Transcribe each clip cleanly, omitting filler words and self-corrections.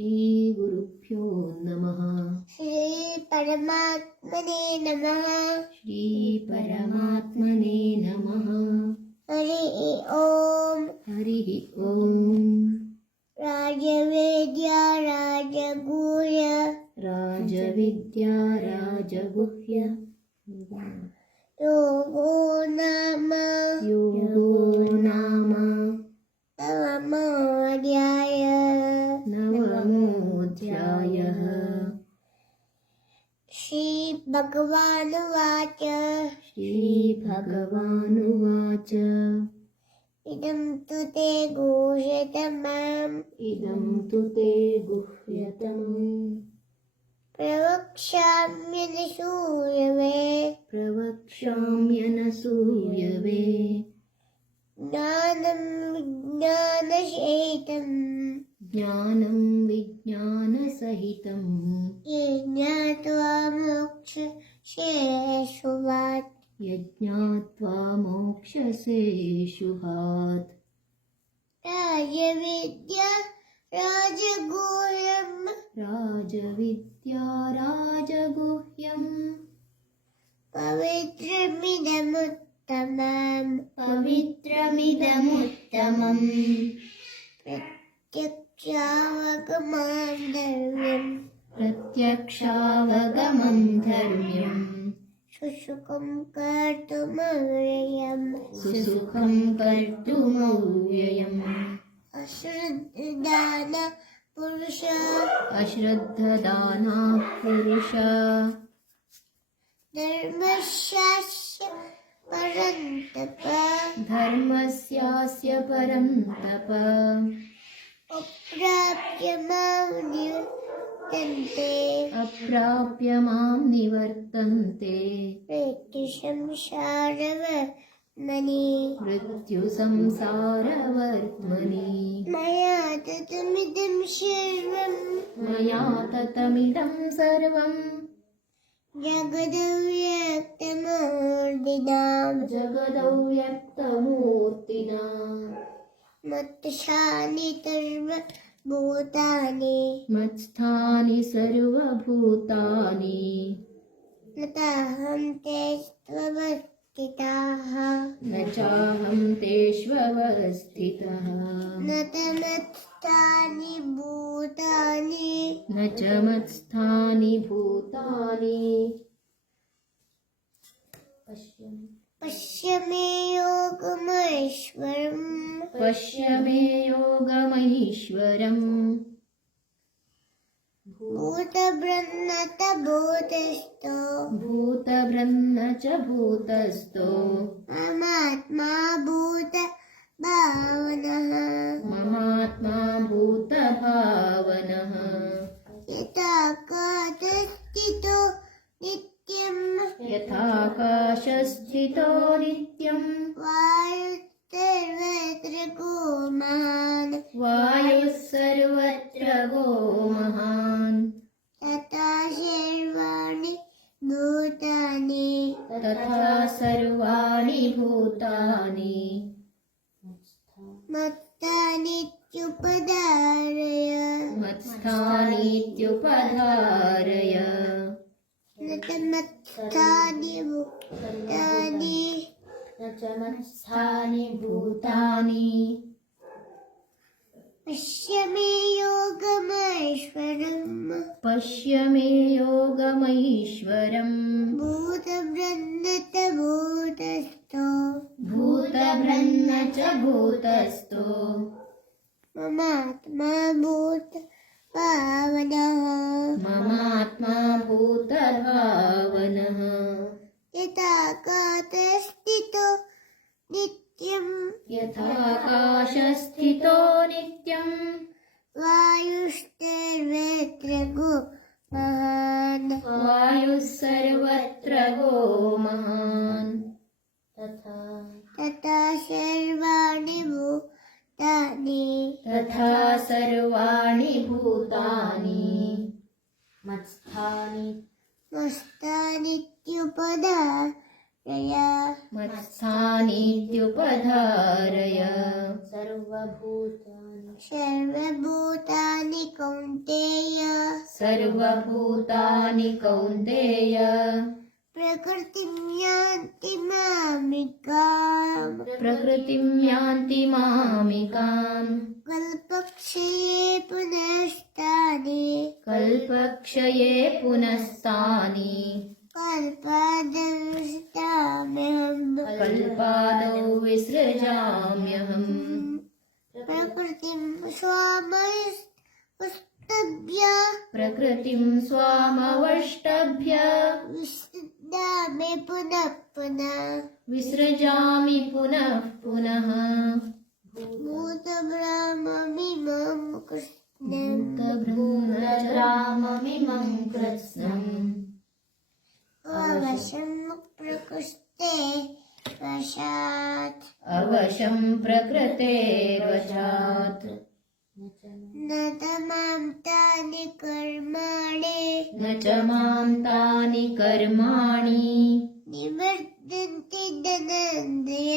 ಶ್ರೀ ಗುರುಭ್ಯೋ ನಮಃ. ಶ್ರೀ ಪರಮಾತ್ಮನೇ ನಮಃ. ಶ್ರೀ ಪರಮಾತ್ಮನೇ ನಮಃ. ಹರಿ ಓಂ. ಹರಿ ಓಂ. ರಾಜವೇದ್ಯ ರಾಜಗುಹ್ಯ ರಾಜವಿದ್ಯಾ ರಾಜಗುಹ್ಯ ಯೋಗೋ ನಾಮ ಯೋಗೋ ನಾಮ ನವಮೋऽಧ್ಯಾಯ. ನವಮೋऽಧ್ಯಾಯಃ. ಶ್ರೀ ಭಗವಾನುವಾಚ. ಶ್ರೀ ಭಗವಾನುವಾಚ. ಇದಂ ತು ತೇ ಗುಹ್ಯತಮಂ ಇದಂ ತು ತೇ ಗುಹ್ಯತಮಂ ಪ್ರವಕ್ಷ್ಯಾಮ್ಯನಸೂಯವೆ. ಪ್ರವಕ್ಷ್ಯಾಮ್ಯನಸೂಯವೆ. ಜ್ಞಾನಂ ವಿಜ್ಞಾನಸಹಿತಂ ಜ್ಞಾನಂ ವಿಜ್ಞಾನಸಹಿತಂ ಯಜ್ಞಾತ್ವಾ ಮೋಕ್ಷಶೇಷುವಾತ್. ಯಜ್ಞಾತ್ವಾ ಮೋಕ್ಷಸೇ ಶುಭಾತ್. ರಾಜವಿದ್ಯಾ ರಾಜಗುಹ್ಯಂ ರಾಜವಿದ್ಯಾ ರಾಜಗುಹ್ಯಂ ಪವಿತ್ರಮಿದಮುತ್ತಮಂ ಪವಿತ್ರಮಿದಮುತ್ತಮಂ ಪ್ರತ್ಯಕ್ಷಾವಗಮಂ ಧರ್ಮ್ಯಂ ಪ್ರತ್ಯಕ್ಷಾವಗಮಂ ಧರ್ಮ್ಯಂ ಸುಸುಖಂ ಕರ್ತುಮವ್ಯಯಂ ಸುಸುಖಂ ಕರ್ತುಮವ್ಯಯಂ. ಅಶ್ರದ್ಧಾನ ಪುರುಷ ಅಶ್ರದ್ಧದಾನಃ ಪುರುಷ ಧರ್ಮಶಾಸ್ತ್ರ ಪರಂತಪ. ಧರ್ಮಸ್ಯಾಸ್ಯ ಪರಂ ತಪ. ಅಪ್ರಾಪ್ಯ ಮಾಂ ನಿವರ್ತಂತೆ ಅಪ್ರಾಪ್ಯ ಮಾಂ ನಿವರ್ತಂತೆ ಮೃತ್ಯು ಸಂಸಾರವರ್ತ್ಮನಿ. ಮೃತ್ಯು ಸಂಸಾರವರ್ತ್ಮನಿ. ಮಯಾ ತತಮಿದಂ ಸರ್ವಂ ಮಯಾ ತತಮಿದಂ ಸರ್ವಂ ಜಗದವ್ಯಕ್ತಮೂರ್ತಿನಾ ಜಗದವ್ಯಕ್ತಮೂರ್ತಿನಾ ಮತ್ತಶಾನಿ ಸರ್ವಭೂತಾನಿ ಮತ್ಸ್ಥಾನಿ ಸರ್ವಭೂತಾನಿ ನತಾಹಂ ತೇಷ್ವವಸ್ಥಿತಃ ನ ಚಾಹಂ ತೇಷ್ವವಸ್ಥಿತಃ ನ ತಮತ್ಸ್ಥಾನಿ ಭೂತಾನಿ ನ ಚ ಮತ್ಸ್ಥಾನಿ ಭೂತಾನಿ. ಪಶ್ಯ ಮೇ ಯೋಗಮೈಶ್ವರಂ ಪಶ್ಯ ಮೇ ಯೋಗಮೈಶ್ವರಂ. ಭೂತಬ್ರಹ್ಮತ ಭೂತಸ್ಥೋ ಭೂತಬ್ರಹ್ಮ ಚ ಭೂತಸ್ಥೋ ಮಮಾತ್ಮ ಭೂತ ಭಾವನಃ. ಮಮಾತ್ಮಾ ಭೂತಭಾವನಃ. ಯಥಾಕಾಶಸ್ಥಿತೋ ನಿತ್ಯಂ ಯಥಾಕಾಶಸ್ಥಿತೋ ನಿತ್ಯಂ ವಾಯುಸ್ತರ್ವತ್ರ ಗೋಮಾನ್ ವಾಯುಃ ಸರ್ವತ್ರ ಗೋ ಮಹಾನ್. ತಥಾ ಸರ್ವಾಣಿ ಭೂತಾನಿ ತಥಾ ಸರ್ವಾಣಿ ಭೂತಾನಿ ಮತ್ತಾನಿತ್ಯುಪಧಾರಯ. ಮತ್ಸ್ಥಾನೀತ್ಯುಪಧಾರಯ. ನ ತಮತ್ಸ್ಥಾನಿ ಭೂತಾನಿ ನ ಚ ಮತ್ಸ್ಥಾನಿ ಭೂತಾನಿ. ಪಶ್ಯ ಮೇ ಯೋಗಮೈಶ್ವರಂ ಪಶ್ಯ ಮೇ ಯೋಗಮೈಶ್ವರಂ. ಭೂತಬ್ರಹ್ಮತ ಭೂತಸ್ಥೋ ಭೂತಬ್ರಹ್ಮ ಚ ಭೂತಸ್ಥೋ ಮಮಾತ್ಮ ಭೂತ ಭಾವನಃ. ಮಮಾತ್ಮಾ ಭೂತಭಾವನಃ. ಯಥಾಕಾಶಸ್ಥಿತೋ ನಿತ್ಯಂ ಯಥಾಕಾಶಸ್ಥಿತೋ ನಿತ್ಯಂ ವಾಯುಸ್ತರ್ವತ್ರ ಗೋ ಮಹಾನ್. ವಾಯುಃ ಸರ್ವತ್ರ ಗೋ ಮಹಾನ್. ತಥಾ ಸರ್ವಾಣಿ ಭೂತಾನಿ ತಥಾ ಸರ್ವಾಣಿ ಭೂತಾನಿ ಮತ್ಸ್ಥಾನಿ ಮಸ್ತಾನಿತ್ಯುಪಧಾರಯ. जय मत्स्थानीत्युपधारय सर्वभूतानि कौन्तेय सर्वभूतानि कौन्तेय प्रकृतिं यान्ति मामिकाम् प्रकृतिं यान्ति मामिकाम् कल्पक्षये पुनस्तानि कल्पक्षये पुनस्तानि कल्पादंस्ताम्यहम् कल्पादौ विसृजाम्यहम् प्रकृतिं स्वामस्तभ्य प्रकृतिं स्वामवष्टभ्य विसृजामि पुनः पुनः विसृजामि पुनः पुनः भूतब्रह्ममिमं कृष्णम् भूतभ्रूतग्राममिमं कृत्स्नम् अवशं प्रकृष्टे वशात् अवशं प्रकृतेर्वशात् न तमां तानि कर्माणि न च मां तानि कर्माणि निवर्तन्ति धनञ्जय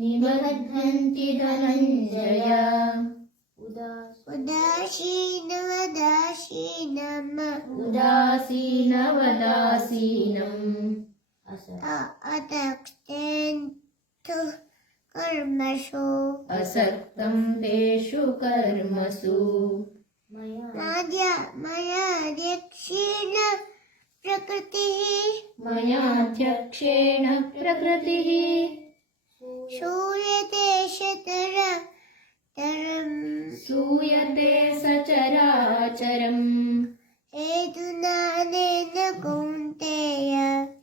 निबध्नन्ति धनञ्जय उदासीनवदासीनम् अतक्तेन्तु कर्मसु असक्तं तेषु कर्मसु मयाध्यक्षेण प्रकृतिः मयाध्यक्षेण प्रकृतिः श्रूयते सूयते सचराचरम् हेतुनानेन कौन्तेय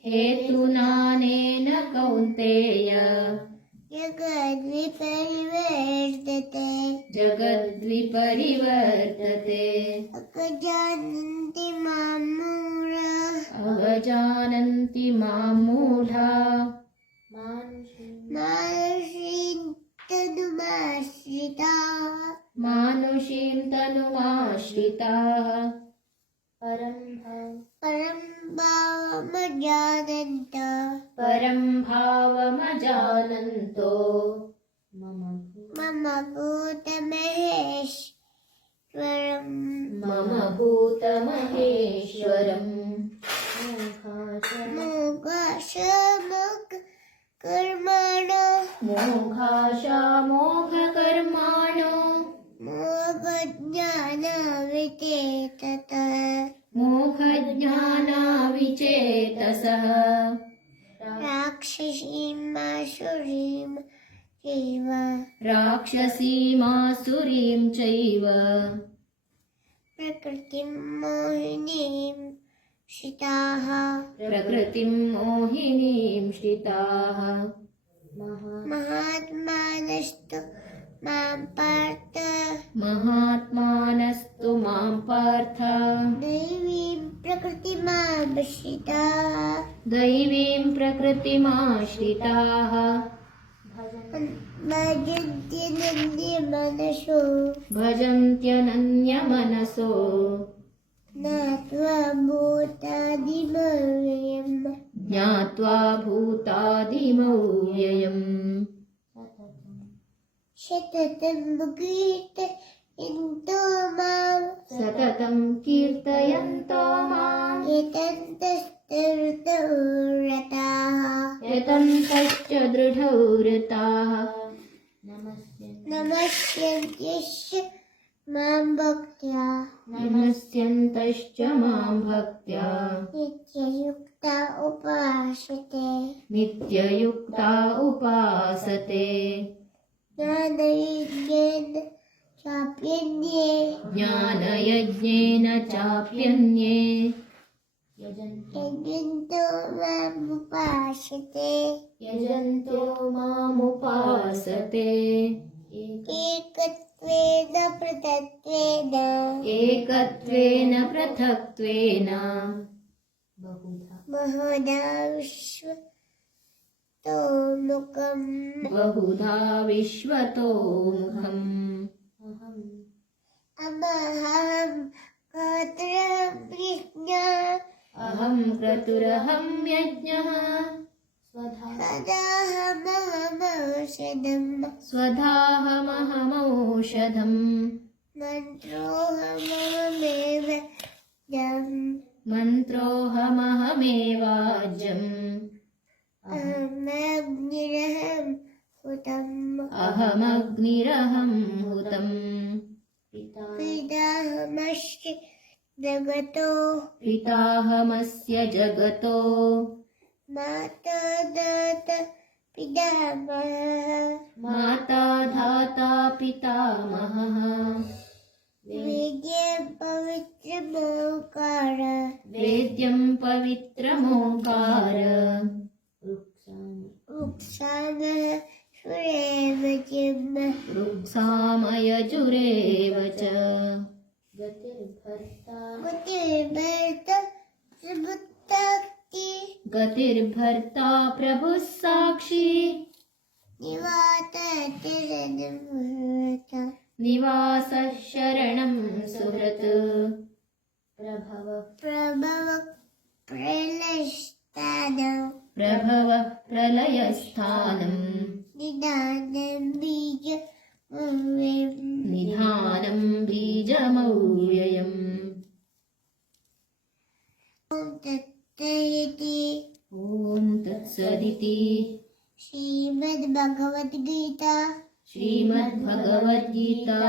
हेतुनानेन कौन्तेय जगद्विपरिवर्तते अजानन्ति मां मूढाः अवजानन्ति मां मूढा मानुषीं तनुमाश्रिताः परं भावमजानन्तो मम भूतमहेश्वरम् मोघाशामोघकर्माणो मोघज्ञानाविचेतसः राक्षसीमासुरीं चैव प्रकृतिं मोहिनीं श्रिताः प्रकृतिं मोहिनीं श्रिताः महात्मानस्तु मां पार्थ महात्मानस्तु मां पार्थ दैवीं प्रकृतिमाश्रिताः दैवीं प्रकृतिमाश्रिताः भजन्त्यनन्यमनसो ज्ञात्वा भूतादिमव्ययम् सततं कीर्तयन्तो माम् यतन्तश्च दृढौ रताः नमस्यन्त्यश्च मां भक्त्या नमस्यन्तश्च मां भक्त्या नित्ययुक्ता उपासते नित्ययुक्ता उपासते ज्ञानयज्ञेन चाप्यन्ये ज्ञानयज्ञेन चाप्यन्ये यजन्तो मामुपासते यजन्तो मामुपासते एकत्वेन पृथक्त्वेन एकत्वेन पृथक्त्वेन बहुधा विश्वतोमुखम् बहुधा विश्वतोमुखम् अहं क्रतुरहं अहं क्रतुरहं यज्ञः स्वदाहमहमौषधम् मन्त्रोऽहमहमेवाज्यम् अहमग्निरहं हुतम् पिताहमस्य जगतो माता दाता पितामहः माता धाता पितामहः वेद्यं पवित्रमोकार वेद्यं पवित्रमोङ्कार रुक्सामः सुरेवचिम् रुक्सामयजुरेव च गतिर्भर्ता सुबुद्धक्ति गतिर्भर्ता प्रभुः साक्षी निवासः शरणं सुहृत् प्रभवः प्रलयस्थानम् निधानं बीजमव्ययम् ॐ तत्सदिति श्रीमद्भगवद्गीता श्रीमद्भगवद्गीता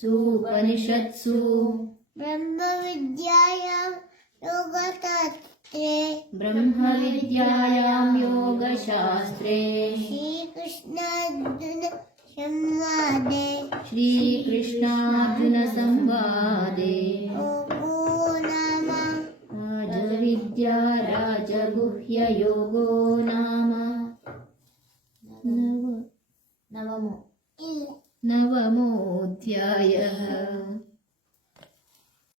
सुपनिषत्सु ब्रह्मविद्यायां योगशास्त्रे ब्रह्मविद्यायां योगशास्त्रे श्रीकृष्णार्जुनसंवादे राजविद्या राजगुह्ययोगो नाम नवमोऽध्यायः।